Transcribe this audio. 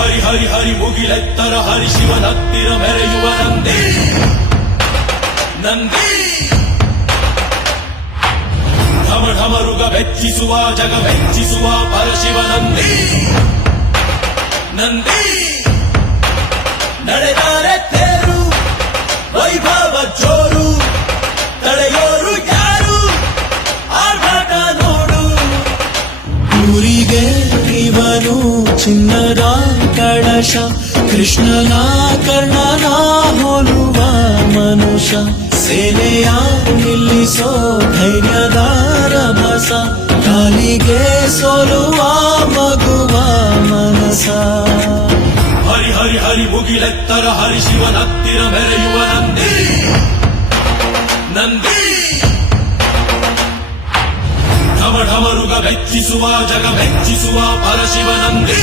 ಹರಿ ಹರಿ ಹರಿ ಮುಗಿಲೆತ್ತರ ಹರಿ ಶಿವನತ್ತಿರ ಮೆರೆಯುವ ನಂದಿ. ನಂದಿ. ಢಮ ಢಮರುಗ ಬೆಚ್ಚಿಸುವ, ಜಗ ಬೆಚ್ಚಿಸುವ ಪರಶಿವ ನಂದಿ. ನಂದಿ. ನಡೆದಾರೆ ತೇರು, ವೈಭವ ಜೋರು, ತಡೆಯೋರು ಯಾರು? ಆರ್ಭಟ ನೋಡು. ಊರಿಗೆ ಇವನು ಚಿನ್ನದ ಕಳಶ ಕೃಷ್ಣನ ಕರ್ಣನ ಹೋಲುವ ಮನುಷ್ಯ ಸೇನೆಯ ನಿಲ್ಲಿಸೋ ಧೈರ್ಯದ ರಭಸ ಕಾಲಿಗೆ ಸೋಲುವ ಮಗುವ ಮನಸ ಹರಿ ಹರಿ ಹರಿ ಮುಗಿಲೆತ್ತರ ಹರಿ ಶಿವನತ್ತಿರ ಮೆರೆಯುವ ನಂದಿ ನಂದಿ ಢಮ ಢಮರುಗ ಬೆಚ್ಚಿಸುವ ಜಗ ಬೆಚ್ಚಿಸುವ ಪರಶಿವ ನಂದಿ